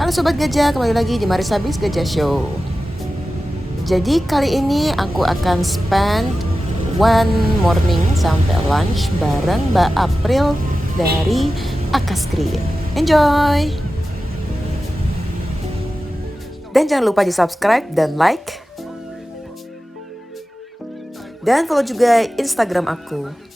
Halo Sobat Gajah, kembali lagi di Marissa Biz Gajah Show. Jadi kali ini aku akan spend one morning sampai lunch bareng Mbak April dari Akas Green. Enjoy! Dan jangan lupa di subscribe dan like. Dan follow juga Instagram aku.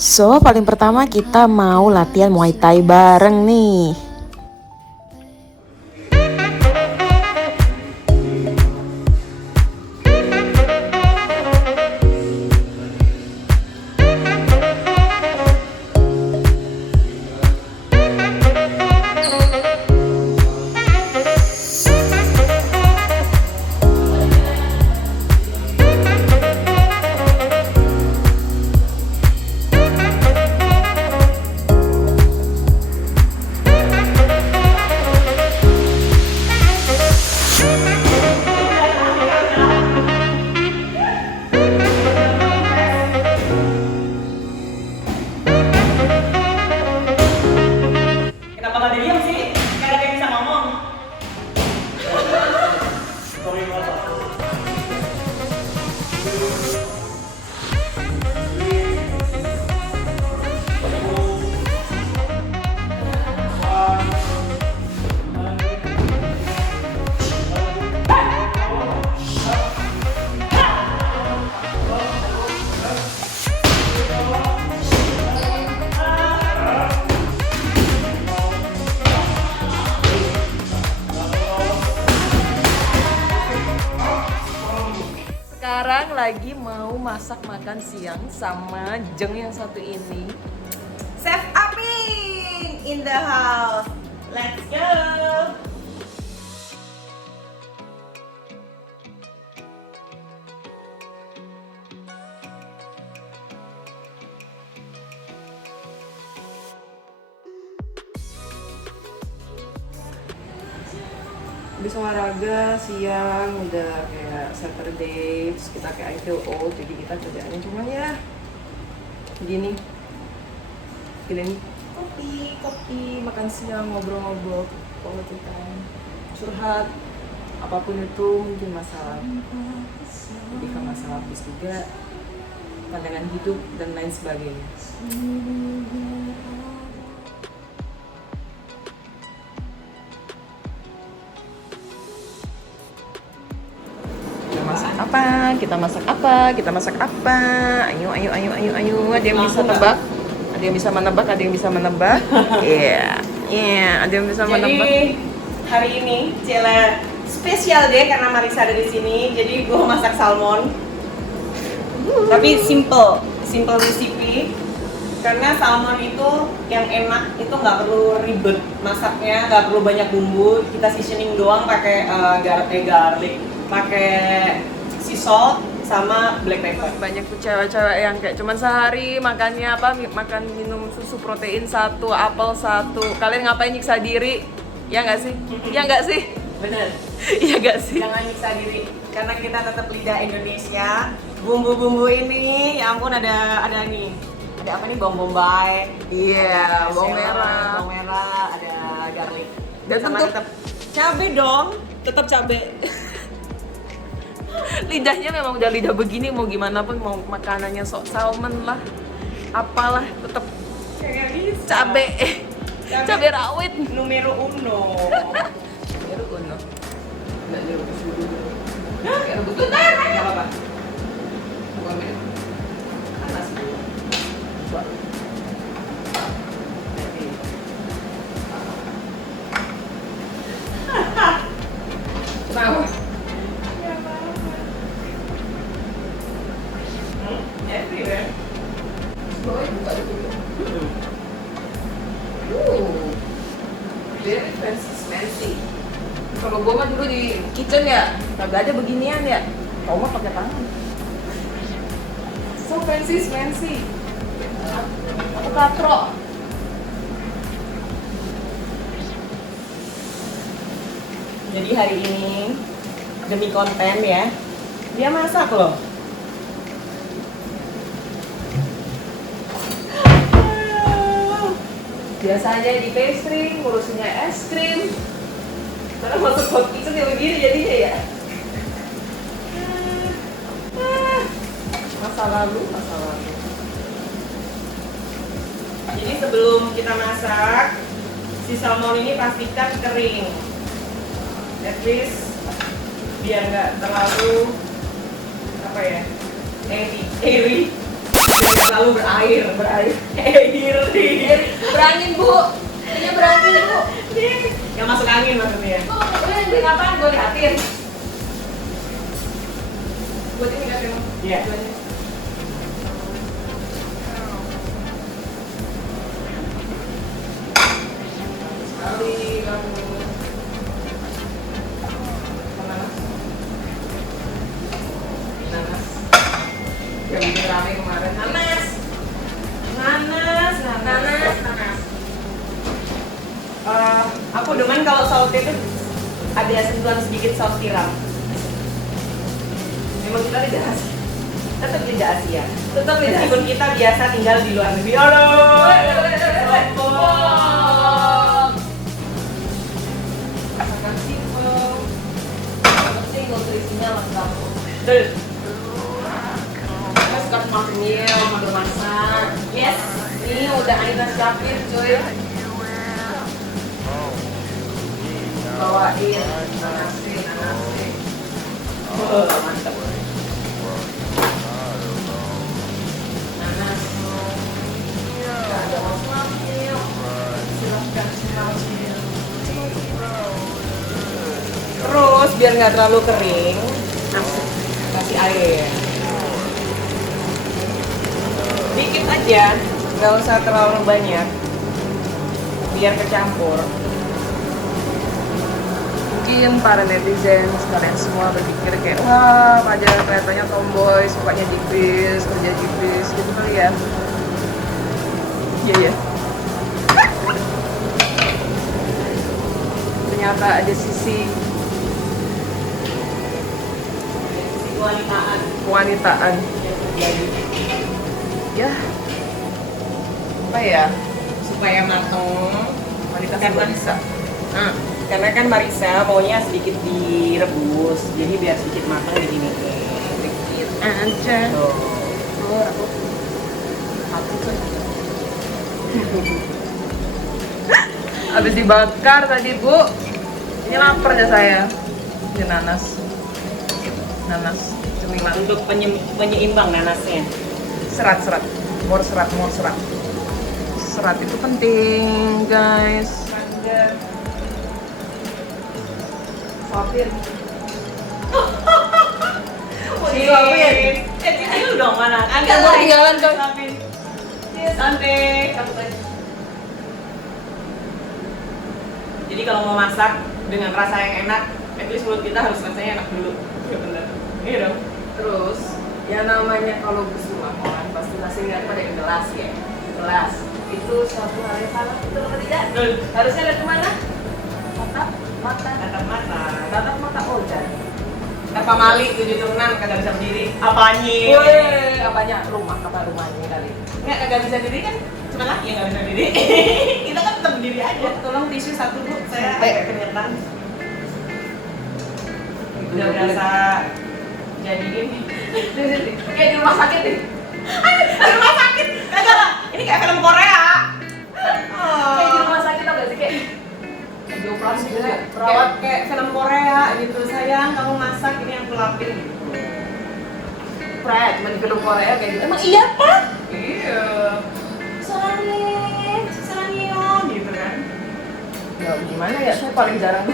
So, paling pertama kita mau latihan Muay Thai bareng nih. Sekarang lagi mau masak makan siang sama Jeng yang satu ini. Chef Aping in the house. Let's go. Habis olahraga siang udah kayak Saturday, terus kita kayak I feel old, jadi kita kerjaannya cuma ya gini kopi, makan siang, ngobrol-ngobrol, quality time, curhat, apapun itu, mungkin masalah ketika masalah habis juga, pandangan hidup dan lain sebagainya. Kita masak apa? Ayo. Ada yang bisa nebak? Ada yang bisa menebak? Iya, ada yang bisa menebak. Jadi hari ini Cila spesial deh karena Marissa ada di sini. Jadi gue masak salmon. Tapi simple recipe. Karena salmon itu yang enak itu nggak perlu ribet masaknya, nggak perlu banyak bumbu. Kita seasoning doang pakai garlic, pakai sea salt sama black pepper. Banyak tuh cewek-cewek yang kayak cuman sehari makannya apa? Makan minum susu protein 1, apel 1. Kalian ngapain nyiksa diri? Ya nggak sih? Ya nggak sih? Bener. Iya nggak sih? Jangan nyiksa diri karena kita tetap lidah Indonesia. Bumbu-bumbu ini, ya ampun ada nih. Ada apa nih? Bawang bombay. Iya, ada bawang merah, merah. ada garlic. Dan sama tentu- tetap cabe dong. Tetap cabe. Lidahnya memang udah lidah begini, mau gimana pun, mau makanannya sok salmon lah, apalah tetap Kayak bisa. cabe rawit. Numero uno. Baru uno. Nggak direbus dulu. Kayak rebus tuh nggak apa-apa. Bukan minum. Panas dulu. Kenapa? Everywhere. Buka dulu. Very fancy. Kalau gua mah dulu di kitchen ya, kagak ada beginian ya. Kau mah pakai tangan. So fancy. Aku katro. Jadi hari ini demi konten ya, dia masak loh. Biasanya di pastry, ngurusinnya es krim. Karena masuk hot kitchen ya begini jadinya ya. Masa lalu. Jadi sebelum kita masak, si salmon ini pastikan kering. At least biar nggak terlalu apa ya, airy, biar nggak terlalu air. Berangin bu, ini berangin bu. Nggak masuk angin maksudnya. Ini beli apaan? Gue liatin. Buat ini kan memang. Iya. Sekali kamu. Nanas. Yang bikin rame kemarin. Nanas. Aku demen kalau sausnya itu ada sentuhan sedikit saus tiram. Memang kita lidah Asia, tetap lidah Asia, meskipun kita biasa tinggal di luar negeri. Sombong. Masakan simple. Penting nutrisinya lengkap. Tuh. Kita suka makannya, makan masak. Yes. Ini udah Aina siapin cuy. Bawain nanasi. Mantap. Nanas. Gak ada masalahnya. Silahkan. Terus biar nggak terlalu kering, kasih air. Dikit aja, nggak usah terlalu banyak. Biar kecampur. Mungkin para netizen kalian semua berpikir kayak wah Fajar kelihatannya tomboy, sukanya di bis, kerja di bis gitu kali ya. Iya. Ternyata ada sisi kewanitaan yang terjadi. Ya, apa ya? Supaya mateng, wanita juga bisa. Karena kan Marisa maunya sedikit direbus, jadi biar sedikit matang begini. Sedikit aja. Telur aku satu tuh. Habis dibakar tadi bu. Ini lapar ya saya. Ini nanas cemilan untuk penyeimbang nanasnya. Serat itu penting guys. Suapin. Suapin. Lu dong mana? Agak mau ketinggalan dong. Suapin. Santai. Jadi kalau mau masak dengan rasa yang enak, at least mulut kita harus rasanya enak dulu. Ya benar. Iya dong. Terus, ya namanya kalau bersuapan pasti hasilnya pada gelas ya. Gelas itu suatu hal yang salah, betul atau tidak? Betul. Harusnya ada kemana? Mata. Tatap mata Ojan. Tanpa Mali 7 turunan kagak bisa berdiri. Apanya? Woi, apanya? Apa rumahnya kali? Nggak kagak bisa berdiri kan? Cuma laki yang nggak bisa berdiri. Kita kan tetap berdiri aja. Tolong tisu satu bu, saya agak kenyataan. Udah berasa jadi gini. Kayak di rumah sakit nih. Di rumah sakit. Kagak lah. Ini kayak film Korea. Kayak di rumah sakit tau gak sih kayak di operasi gitu ya. Perawat kayak film Korea gitu. Sayang, kamu masak ini yang pelapin gitu. Pret, main di film Korea kayak gitu. Emang iya pak? Iya. Sarangnya, gitu kan. Ya gimana ya, saya paling jarang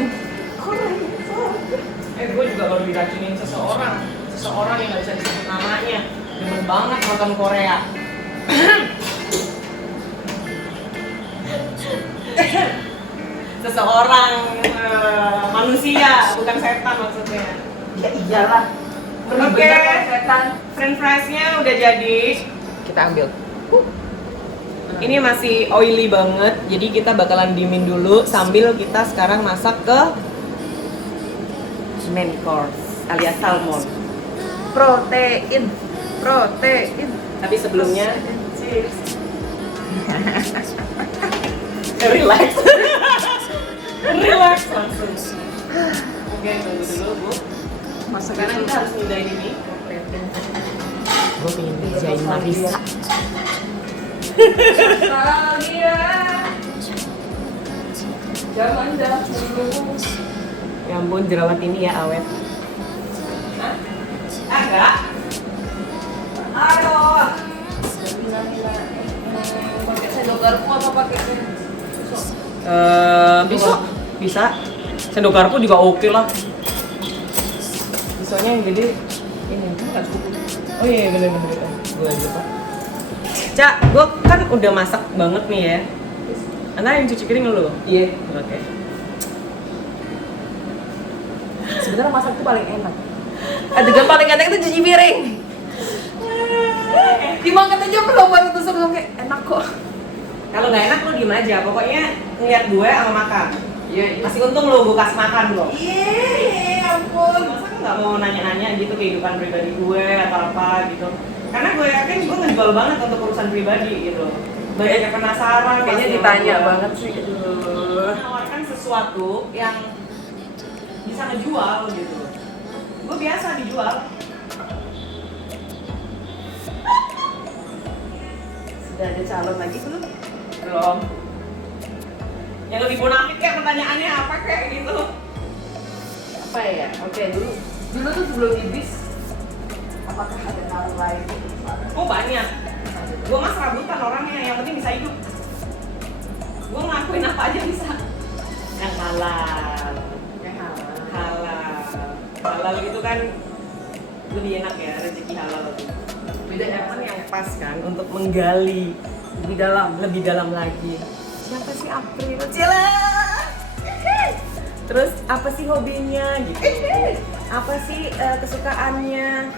Gue juga baru diracunin seseorang yang nggak bisa disebut namanya. Demen banget nonton Korea. Seseorang manusia, bukan setan maksudnya. Ya iyalah. Oke, french fries-nya udah jadi. Kita ambil. Ini masih oily banget, jadi kita bakalan diemin dulu sambil kita sekarang masak ke main course alias salmon. Protein. Tapi sebelumnya Relax. Relax langsung. Oke, tunggu dulu Bu. Sekarang kita harus mindahin ini. Gue pengen ngerjain Marisa. Nostalgia. Zaman dahulu. Ya ampun, jerawat ini ya awet. Hah? Agak. Aduh. Pakai sendok garpu apa pakai bisa. Sendok garpu juga oke lah. Pisaunya yang gede ini kan cukup. Oh iya bener. Gue aja Pak. Cak, gue kan udah masak banget nih ya. Anda yang cuci piring dulu? Iya. Oke. Sebenarnya masak itu paling enak. Adegan paling enak itu cuci piring. Dimakan aja belum baru tusuk kayak enak kok. Kalau nggak enak lu diem aja. Pokoknya ngeliat gue sama makan. Iya. Masih untung lu gue kasih makan loh. Iya, ampun. Masa nggak mau nanya-nanya gitu kehidupan pribadi gue atau apa gitu. Karena gue yakin gue ngejual banget untuk urusan pribadi gitu. Banyak yang penasaran. Kayaknya pasti ditanya sama gue. banget sih. Menawarkan sesuatu yang bisa ngejual gitu. Gue biasa dijual. Sudah ada calon lagi belum? Belum. Yang lebih bonafit kayak pertanyaannya apa kayak gitu. Apa ya? Oke, dulu tuh sebelum iblis apakah ada hal lain? Oh banyak. Gue mah serabutan orangnya, yang penting bisa hidup. Gue ngelakuin apa aja bisa. Yang halal. Halal itu kan lebih enak ya, rezeki halal itu. Beda emang yang pas kan untuk menggali lebih dalam lagi. Siapa sih April? Cila. Terus apa sih hobinya gitu? Apa sih kesukaannya?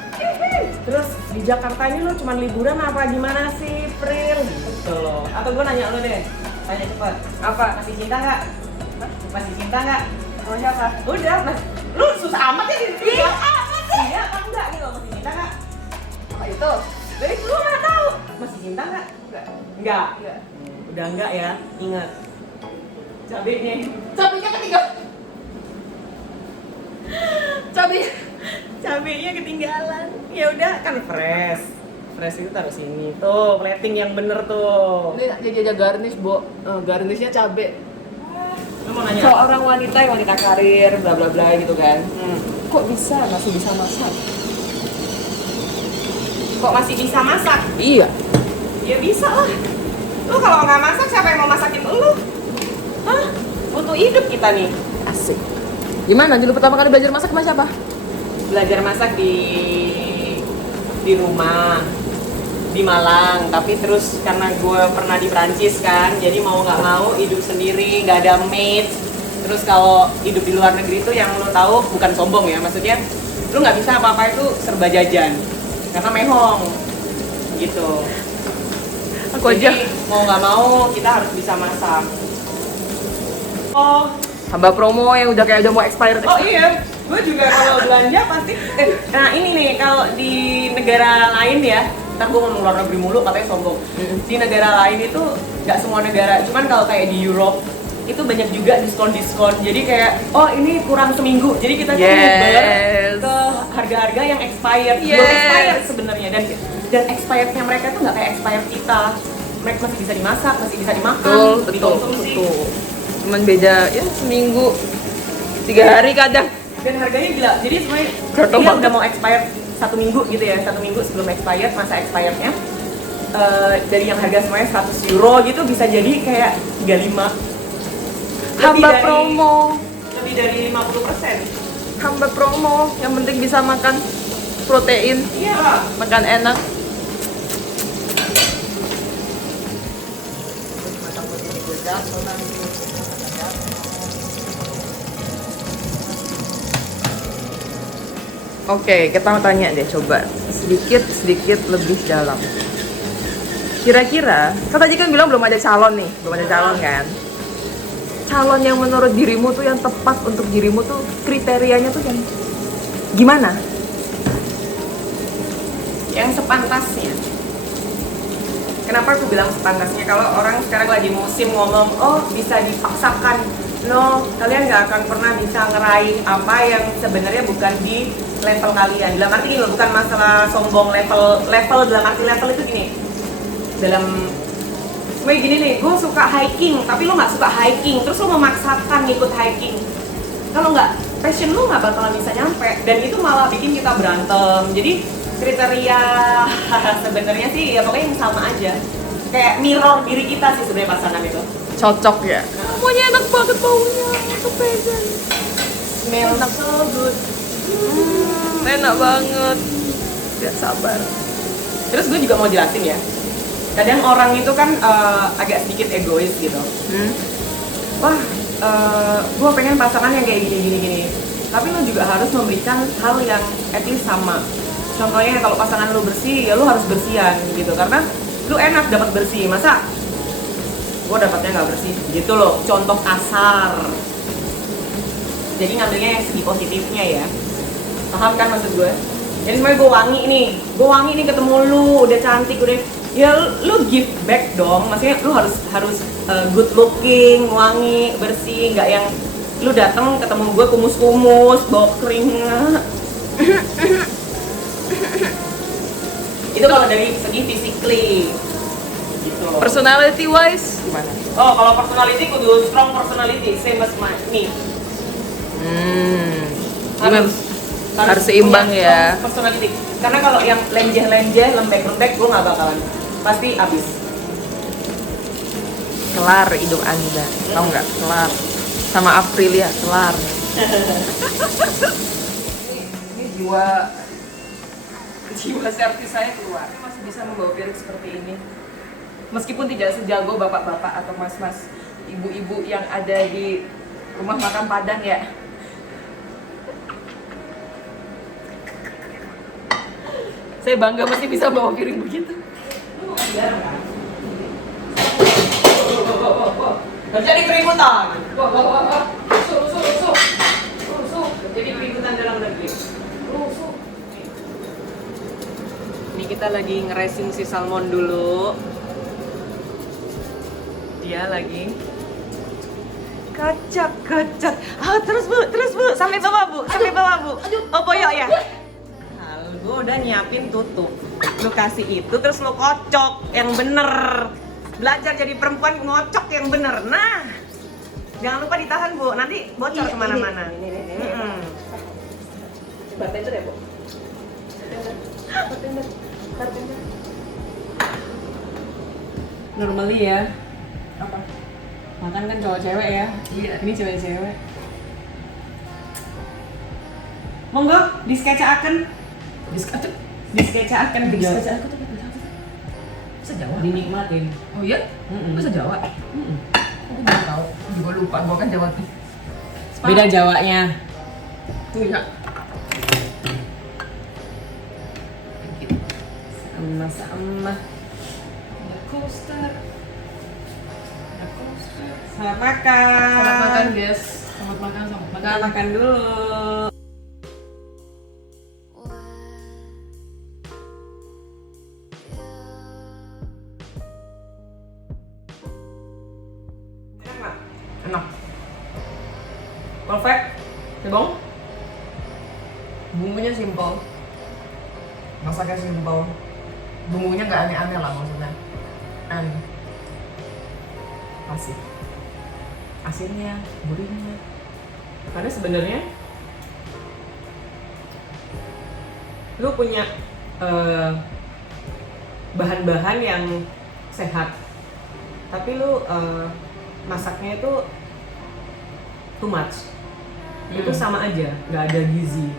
Terus di Jakarta ini lo cuma liburan apa gimana sih, Pril? Gitu loh. Atau gue nanya lo deh, tanya cepet. Apa? Masih cinta nggak? Masih cinta nggak? Sama siapa? Udah, lu susah amat ya iya apa enggak nih lo masih cinta nggak? Apa itu? Dari lu nggak tahu. Masih cinta nggak? Enggak. Udah enggak ya, ingat. Cabenya ketiga. Cabenya ketinggalan. Ya udah kan fresh itu taruh sini tuh, plating yang bener tuh. Ini jaga garnish, Bo. Garnishnya cabe. Lu mau nanya? Seorang wanita karir, bla bla bla gitu kan. Kok masih bisa masak? Kok masih bisa masak? Iya. Ya bisa lah. Lu kalau nggak masak siapa yang mau masakin lu? Hah? Butuh hidup kita nih. Asik. Gimana dulu pertama kali belajar masak sama siapa? Belajar masak di rumah di Malang, tapi terus karena gue pernah di Prancis kan, jadi mau nggak mau hidup sendiri, nggak ada maid. Terus kalau hidup di luar negeri itu yang lo tahu bukan sombong ya, maksudnya lo nggak bisa apa-apa itu serba jajan karena mehong gitu. Aku aja. Jadi mau nggak mau kita harus bisa masak. Oh, hamba promo yang udah kayak udah mau expired. oh iya, gue juga kalau belanja pasti. Nah ini nih kalau di negara lain ya, ntar gue ngomong luar negeri mulu katanya sombong. Di negara lain itu nggak semua negara, cuman kalau kayak di Europe itu banyak juga diskon. Jadi kayak oh ini kurang seminggu, jadi kita tuh ngebar ke harga-harga yang expired. Belum expired sebenarnya dan expirednya mereka tuh nggak kayak expired kita. Mereka masih bisa dimasak, masih bisa dimakan, dikonsumsi. Cuman beda ya seminggu 3 hari kadang. Dan harganya gila, jadi semuanya Berapa dia banget? udah mau expired 1 minggu gitu ya, 1 minggu sebelum expired, masa expirednya dari yang harga semuanya 100 euro gitu bisa jadi kayak 35. Hamba promo. Lebih dari 50%. Hamba promo, yang penting bisa makan protein, Iya. makan enak. Oke, kita mau tanya deh, coba sedikit lebih dalam. Kira-kira, kan tadi kan bilang belum ada calon nih, belum ada calon kan? Calon yang menurut dirimu tuh yang tepat untuk dirimu tuh kriterianya tuh yang gimana? Yang sepantasnya. Kenapa aku bilang sepantasnya? Kalau orang sekarang lagi musim ngomong, oh bisa dipaksakan. No, kalian nggak akan pernah bisa ngeraih apa yang sebenarnya bukan di level kalian. Dalam arti ini loh, bukan masalah sombong level dalam arti level itu gini. Dalam sebenarnya gini nih, gue suka hiking, tapi lo nggak suka hiking, terus lo memaksakan ngikut hiking. Kalau nggak passion lo nggak bakalan bisa nyampe, dan itu malah bikin kita berantem. Jadi kriteria sebenarnya sih ya pokoknya yang sama aja, kayak mirror diri kita sih sebenarnya pasangan itu. Cocok ya. Semuanya enak banget baunya, kepegang. Smell so good. Enak banget. Gak sabar. Terus gue juga mau jelasin ya, kadang orang itu kan agak sedikit egois gitu. Wah, gue pengen pasangan yang kayak gini. Tapi lo juga harus memberikan hal yang at least sama. Contohnya kalau pasangan lo bersih, ya lo harus bersihan gitu. Karena lo enak dapat bersih, masa gue dapatnya nggak bersih gitu loh. Contoh kasar. Jadi ngambilnya yang segi positifnya ya. Paham kan maksud gue? Jadi sebenarnya gue wangi nih ketemu lu, udah cantik, udah ya lu give back dong. Maksudnya lu harus good looking, wangi, bersih, nggak yang lu datang ketemu gue kumus-kumus, bawa keringat. Itu kalau dari segi physically gitu. Personality wise Gimana? Oh, kalau personality kudu strong personality, same as me. Harus seimbang punya ya. personality. Karena kalau yang lenjeh-lenjeh, lembek-lembek, gue nggak bakalan, pasti abis. Kelar hidup Anda. Tahu nggak? Kelar. Sama Aprilia kelar. Ini jiwa servis saya keluar. Saya masih bisa membawa piring seperti ini. Meskipun tidak sejago bapak-bapak atau mas-mas, ibu-ibu yang ada di rumah makan Padang ya. Saya bangga masih bisa bawa piring begitu. Terjadi keributan. Rusuh. Jadi keributan dalam negeri. Rusuh. Ini kita lagi ngeracing si salmon dulu. Dia lagi kocok. Terus bu, sampai bawah bu. Oh boyok ya. Gue udah nyiapin tutup. Lu kasih itu terus lu kocok yang bener. Belajar jadi perempuan ngocok yang bener. Nah, jangan lupa ditahan bu, nanti bocor kemana-mana. Ini. Bartender ya bu? Bartender. Normally ya. Apa? Makan kan cowok cewek ya. Iya. Ini cewek-cewek. Monggo diskecaaken. Diskecaaken bisa Jawa. Dinikmatin. Oh iya? Bahasa Jawa? Aku belum tahu. Aku juga lupa. Gua kan Jawa tuh. Beda Jawanya. Tuh ya. Sama. Ada coaster. Selamat makan. Selamat makan guys. Selamat makan. Kita makan dulu. Enak. Perfect. Cebong. Bumbunya simple. Masaknya simple. Bumbunya nggak aneh-aneh lah maksudnya. Masih. Asinnya, gurihnya. Karena sebenarnya lu punya bahan-bahan yang sehat, tapi lu masaknya itu too much. Itu sama aja, nggak ada gizi.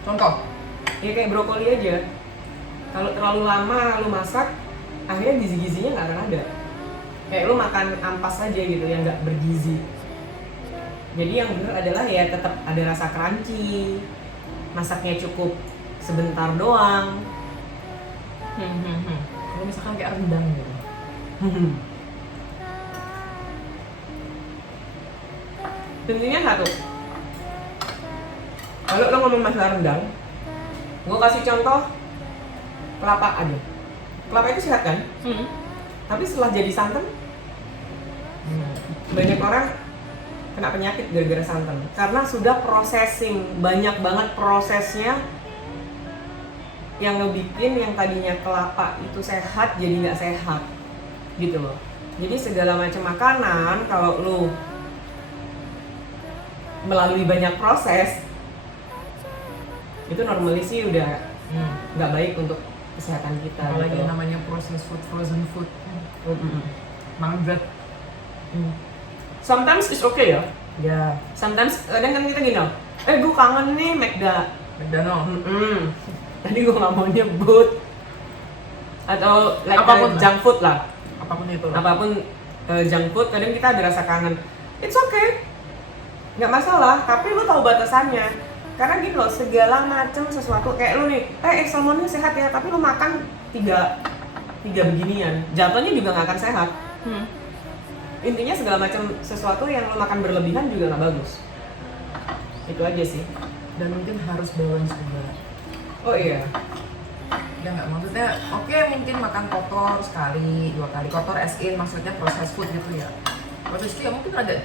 Contoh? Ya kayak brokoli aja. Kalau terlalu lama lu masak, akhirnya gizi-gizinya nggak akan ada. Kayak lu makan ampas aja gitu yang nggak bergizi. Jadi yang bener adalah ya tetap ada rasa crunchy, masaknya cukup sebentar doang. Kalau misalkan kayak rendang gitu. Tentunya satu. Kalau lo ngomong masalah rendang, gue kasih contoh kelapa aja. kelapa itu sehat kan? Tapi setelah jadi santan, banyak orang kena penyakit gara-gara santan karena sudah processing, banyak banget prosesnya yang ngebikin yang tadinya kelapa itu sehat jadi nggak sehat gitu loh. Jadi segala macam makanan kalau lu melalui banyak proses itu normally sih udah nggak baik untuk kesehatan kita. Apalagi gitu. namanya processed food, frozen food, manggat. Sometimes it's okay ya. Ya, Sometimes kadang kan kita gini loh, gue kangen nih McDonald. Tadi gue nggak mau nyebut atau like Apapun lah. junk food lah. Apapun itu lah. Apapun junk food, kadang kita ada rasa kangen. It's okay, nggak masalah. Tapi lu tahu batasannya. Karena gini loh, segala macam sesuatu kayak lu nih, salmonnya sehat ya, tapi lu makan tiga beginian, jatuhnya juga nggak akan sehat. Intinya segala macam sesuatu yang lu makan berlebihan juga nggak bagus. Itu aja sih. Dan mungkin harus balance juga. Oh iya. Ya nggak, maksudnya oke, mungkin makan kotor sekali, 2 kali. Kotor as in maksudnya processed food gitu ya. Processed food ya mungkin ada,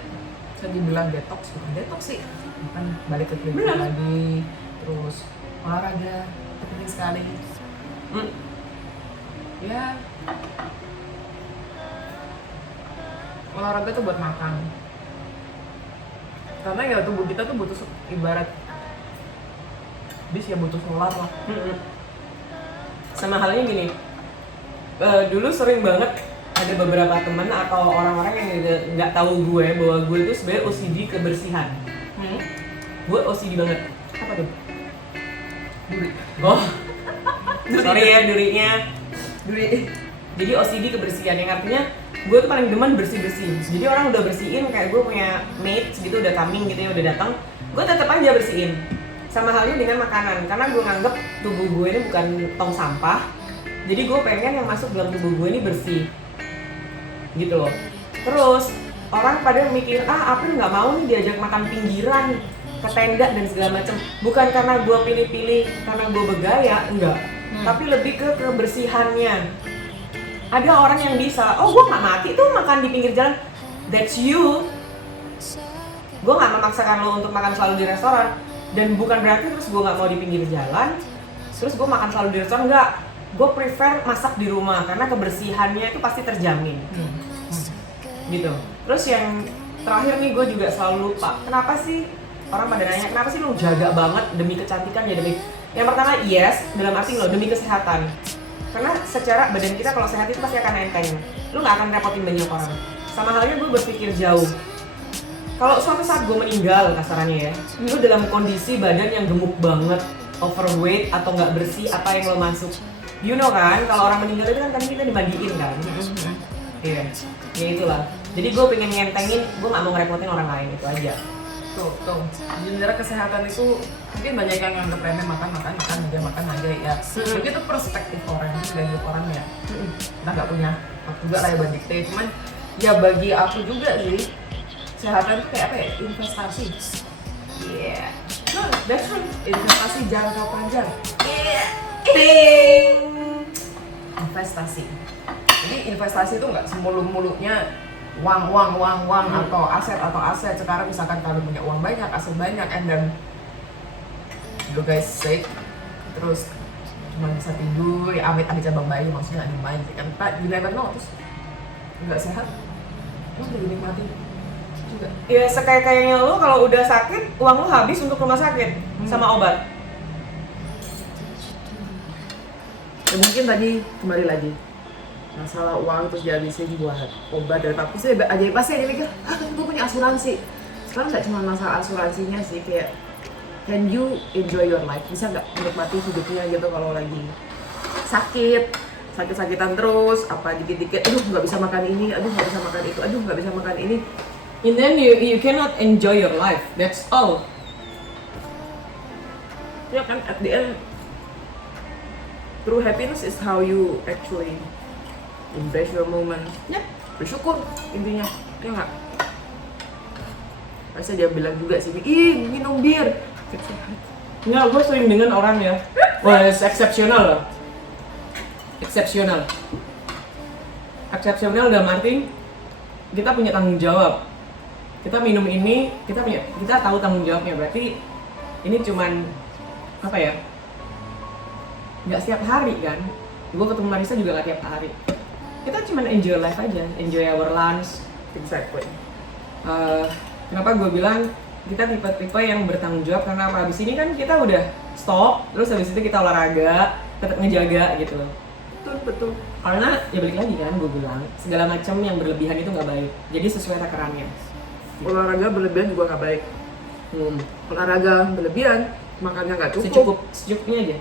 bisa dibilang detox, bukan detox sih. Makan balik ke klinik Bener. lagi, terus olahraga, itu penting sekali. Ya, olahraga tuh buat makan. Karena ya tubuh kita tuh butuh ibarat bis ya, butuh solar lah. Sama halnya gini, dulu sering banget ada beberapa teman atau orang-orang yang nggak tahu gue bahwa gue itu sebenarnya OCD kebersihan. Gue OCD banget. Apa tuh? Duri. Oh, sorry ya durinya. Duri. Jadi OCD kebersihan yang artinya gue tuh paling demen bersih-bersih. Jadi orang udah bersihin, kayak gue punya mates gitu udah coming gitu ya, udah datang, gue tetap aja bersihin. Sama halnya dengan makanan, karena gue nganggep tubuh gue ini bukan tong sampah. Jadi gue pengen yang masuk dalam tubuh gue ini bersih gitu loh. Terus orang pada mikir, April nggak mau nih diajak makan pinggiran, ke tenda dan segala macam. Bukan karena gue pilih-pilih, karena gue bergaya, enggak. Tapi lebih ke kebersihannya. Ada orang yang bisa, gue nggak mati tuh makan di pinggir jalan. That's you. Gue nggak memaksakan lo untuk makan selalu di restoran. Dan bukan berarti terus gue nggak mau di pinggir jalan, terus gue makan selalu di restoran, enggak. Gue prefer masak di rumah karena kebersihannya itu pasti terjamin. Gitu. Terus yang terakhir nih, gue juga selalu lupa. Kenapa sih orang pada nanya, kenapa sih lu jaga banget demi kecantikan ya, demi. Yang pertama, yes, dalam arti lo demi kesehatan. Karena secara badan kita kalau sehat itu pasti akan enteng. Lu nggak akan repotin banyak orang. Sama halnya gue berpikir jauh. Kalau suatu saat gue meninggal kasarannya ya, lu dalam kondisi badan yang gemuk banget, overweight atau nggak bersih apa yang lo masuk. You know kan, kalau orang meninggal itu kan kita dimandiin kan. Iya, ya itulah. Jadi gue pengen ngentengin, gue nggak mau ngerepotin orang lain, itu aja. Tuh. Sebenarnya kesehatan itu mungkin banyak yang nganggap remeh, makan aja ya. Mungkin itu perspektif orang, dari hidup orang ya. Kita nggak punya waktu juga lah ya buat dikte. Cuman ya bagi aku juga sih, kesehatan itu kayak apa ya? Investasi. Yeah. No, that's true. Investasi jangka panjang. Ting. Investasi. Jadi investasi itu nggak semuluk-muluknya uang atau aset. Sekarang misalkan kalau punya uang banyak, aset banyak, and then you guys sick, terus cuma bisa tidur, ya amit-amit cabang bayi, maksudnya nggak dimain sih kan, Pak, you never know, terus nggak sehat, terus jadi nikmati juga. Ya sekaya-kayanya lo kalau udah sakit, uang lo habis untuk rumah sakit sama obat. Ya mungkin tadi kembali lagi masalah uang terus dihabisin buat obat dan apa sih, aja pasti aja mikir, gue punya asuransi. Sekarang nggak cuma masalah asuransinya sih, kayak can you enjoy your life, bisa nggak menikmati hidupnya gitu kalau lagi sakit-sakitan terus, apa dikit-dikit, aduh nggak bisa makan ini, aduh nggak bisa makan itu, aduh nggak bisa makan ini. And then you cannot enjoy your life, that's all. Ya kan, at the end, true happiness is how you actually embrace your moment. Yep. Bersyukur intinya, ya nggak? Masa dia bilang juga sih, minum bir, sehat. Nggak, gue sering dengan orang ya, wah exceptional loh. eksepsional. Eksepsional dalam arti kita punya tanggung jawab. Kita minum ini, kita tahu tanggung jawabnya. Berarti ini cuman apa ya? Nggak setiap hari kan? Gue ketemu Marisa juga nggak tiap hari. Kita cuman enjoy life aja, enjoy our lunch. Exactly. Kenapa gue bilang kita tipe-tipe yang bertanggung jawab, karena apa? Abis ini kan kita udah stop, terus habis itu kita olahraga, tetap ngejaga gitu loh. Betul. Karena ya balik lagi kan, gue bilang segala macam yang berlebihan itu nggak baik. Jadi sesuai takarannya. Olahraga berlebihan juga nggak baik. Olahraga berlebihan, makannya nggak cukup. Secukupnya aja.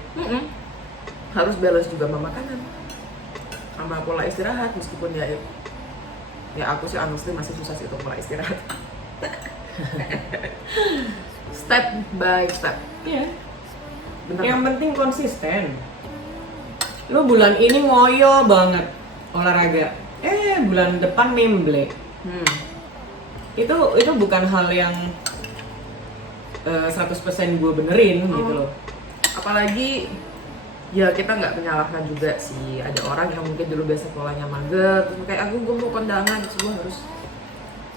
Harus balance juga sama makanan, sama pola istirahat. Meskipun ya aku sih honestly masih susah sih untuk pola istirahat. Step by step. Iya. Bener. Yang penting konsisten. Lu bulan ini ngoyo banget olahraga, bulan depan memble. Itu bukan hal yang 100% gue benerin gitu loh. Apalagi ya kita nggak menyalahkan juga sih, ada orang yang mungkin dulu biasa polanya mager, terus kayak gue mau kondangan, terus gue harus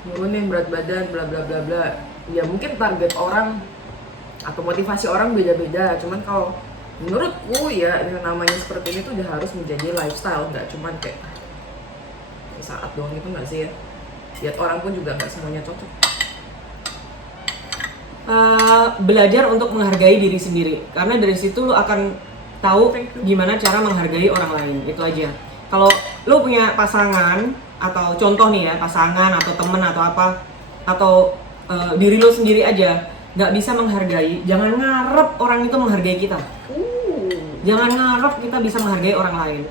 nurunin berat badan, bla bla bla bla. Ya mungkin target orang atau motivasi orang beda-beda. Cuman kalau menurutku ya yang namanya seperti ini tuh udah harus menjadi lifestyle, nggak cuman kayak saat doang itu nggak sih ya. Lihat orang pun juga nggak semuanya cocok. Belajar untuk menghargai diri sendiri, karena dari situ lu akan tahu gimana cara menghargai orang lain. Itu aja. Kalau lu punya pasangan atau contoh nih ya, pasangan atau temen atau apa, atau diri lu sendiri aja nggak bisa menghargai, jangan ngarep orang itu menghargai kita. Jangan ngarep kita bisa menghargai orang lain.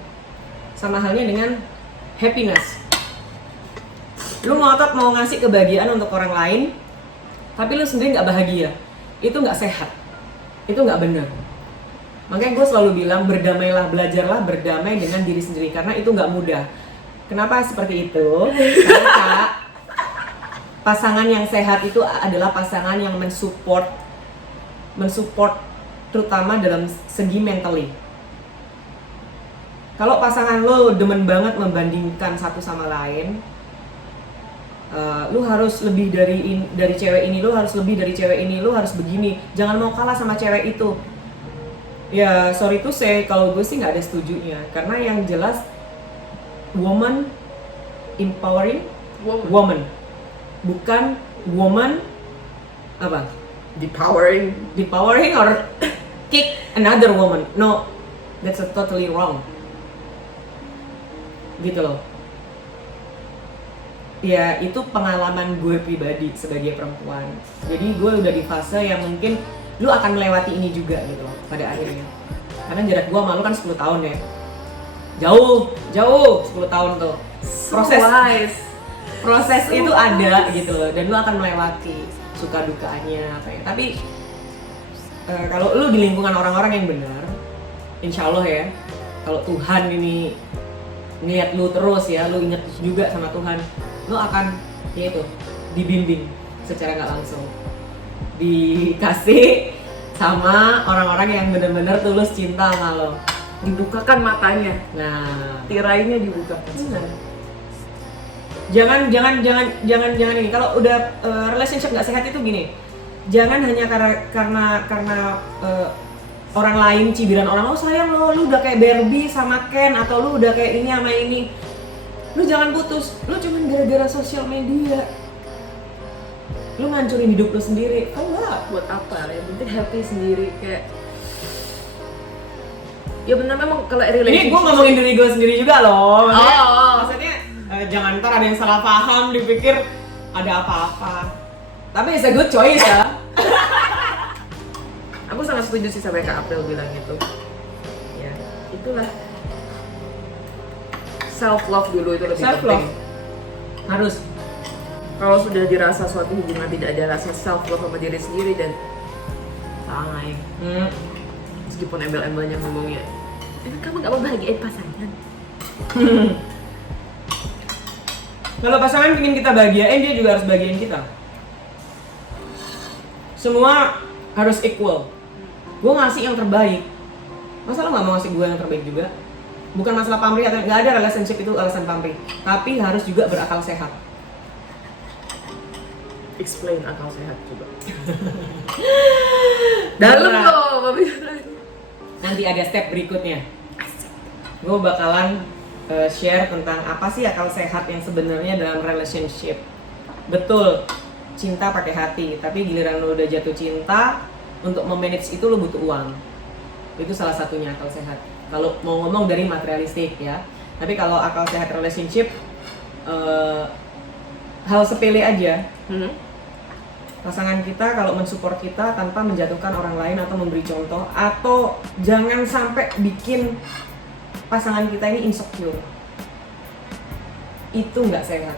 Sama halnya dengan happiness. Lu ngotot mau ngasih kebahagiaan untuk orang lain, tapi lu sendiri nggak bahagia, itu nggak sehat, itu nggak benar. Makanya gue selalu bilang berdamailah, belajarlah berdamai dengan diri sendiri, karena itu nggak mudah. Kenapa seperti itu? Karena pasangan yang sehat itu adalah pasangan yang mensupport terutama dalam segi mentally. Kalau pasangan lo demen banget membandingkan satu sama lain, lu harus lebih dari cewek ini, lu harus lebih dari cewek ini, lu harus begini, jangan mau kalah sama cewek itu. Ya sorry to say, kalau gue sih nggak ada setujunya, karena yang jelas woman empowering woman, bukan woman apa depowering or kick another woman. No, that's totally wrong gitu loh. Ya itu pengalaman gue pribadi sebagai perempuan. Jadi gue udah di fase yang mungkin lu akan melewati ini juga gitu loh pada akhirnya. Karena jarak gue sama lu kan 10 tahun ya. Jauh 10 tahun tuh. Proses itu ada gitu loh, dan lu akan melewati suka dukanya apa ya. Tapi kalau lu di lingkungan orang-orang yang benar, insya Allah ya, kalau Tuhan ini ngeliat lu terus ya, lu inget juga sama Tuhan, lu akan ya itu dibimbing secara nggak langsung, dikasih sama orang-orang yang benar-benar tulus cinta sama lo, dibukakan matanya, nah tirainya dibukakan. benar. Jangan ini. Kalau udah relationship nggak sehat itu gini, jangan hanya karena orang lain, cibiran orang, oh sayang lu udah kayak Barbie sama Ken, atau lu udah kayak ini sama ini, lu jangan putus. Lu cuman gara-gara sosial media lu ngancurin hidup lu sendiri. Enggak, Buat apa? Yang penting happy sendiri. Kayak ya benar, memang kalau relationship ini gue ngomongin diri gue sendiri juga loh. Oh. Maksudnya jangan ntar ada yang salah paham, dipikir ada apa-apa. Tapi it's a good choice ya. Aku sangat setuju sih sama Kak April bilang gitu. Ya, itulah self love dulu itu lebih Self penting. love harus. Kalau sudah dirasa suatu hubungan tidak ada rasa self love sama diri sendiri, dan sangai. Meskipun embel-embelnya ngomongnya, kamu gak mau bahagiain pasangan. Kalau pasangan ingin kita bahagiain, dia juga harus bahagiain kita. Semua harus equal. Gue ngasih yang terbaik, masa lo gak mau ngasih gue yang terbaik juga? Bukan masalah pamrih atau nggak ada relationship itu alasan pamrih, tapi harus juga berakal sehat. Explain akal sehat juga. Dalam Beneran. loh, Babi. Nanti ada step berikutnya. Gue bakalan share tentang apa sih akal sehat yang sebenarnya dalam relationship. Betul, cinta pakai hati, tapi giliran lo udah jatuh cinta, untuk memanage itu lo butuh uang. Itu salah satunya akal sehat. Kalau mau ngomong dari materialistik ya. Tapi kalau akal sehat relationship, hal sepele aja. Pasangan kita kalau mensupport kita tanpa menjatuhkan orang lain atau memberi contoh, atau jangan sampai bikin pasangan kita ini insecure. Itu nggak sehat.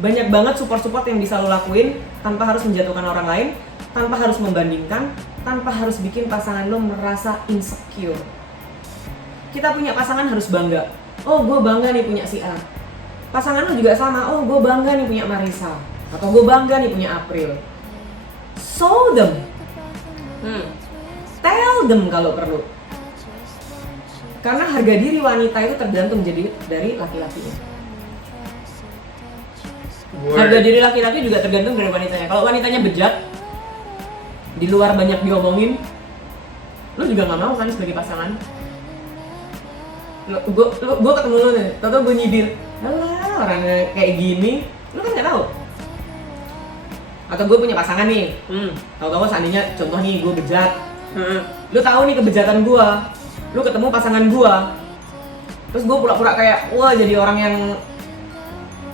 Banyak banget support-support yang bisa lo lakuin tanpa harus menjatuhkan orang lain, tanpa harus membandingkan, tanpa harus bikin pasangan lo merasa insecure. Kita punya pasangan harus bangga. Oh, gue bangga nih punya si A. Pasangan lo juga sama. Oh, gue bangga nih punya Marisa. Atau gue bangga nih punya April. Show them. Tell them kalau perlu. Karena harga diri wanita itu tergantung dari laki-lakinya. Harga diri laki-laki juga tergantung dari wanitanya. Kalau wanitanya bejat, di luar banyak diomongin, lu juga nggak mau kan sebagai pasangan. Gue ketemu lu nih, tau gue nyibir, alah orang kayak gini, lu kan nggak tahu. Atau gue punya pasangan nih, tahu-tahu seandainya contoh nih gue bejat, lu tahu nih kebejatan gue, lu ketemu pasangan gue, terus gue pura-pura kayak wah jadi orang yang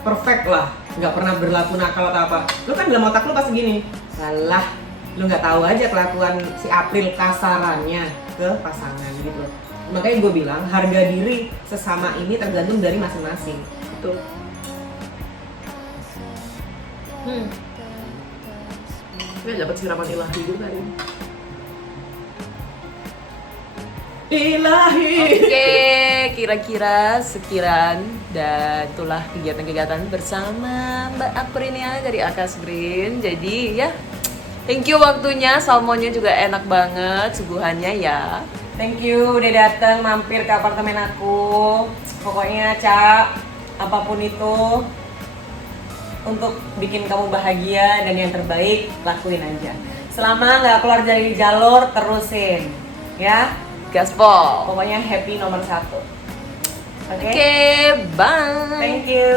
perfect lah, nggak pernah berlaku nakal atau apa. Lu kan dalam otak lu pasti gini, salah, lu nggak tahu aja kelakuan si April kasarannya ke pasangan gitu. Makanya gue bilang harga diri sesama ini tergantung dari masing-masing. Betul. Ini dapat siraman ilahi juga nih. Ilahi. Oke, kira-kira sekian dan itulah kegiatan-kegiatan bersama Mbak Aprilia dari Akas Green. Jadi ya, thank you waktunya, salmonnya juga enak banget suguhannya ya. Thank you udah datang mampir ke apartemen aku. Pokoknya Ca, apapun itu untuk bikin kamu bahagia dan yang terbaik lakuin aja. Selama nggak keluar dari jalur terusin, ya. Gaspol. Pokoknya happy nomor 1. Oke? Oke, bye. Thank you.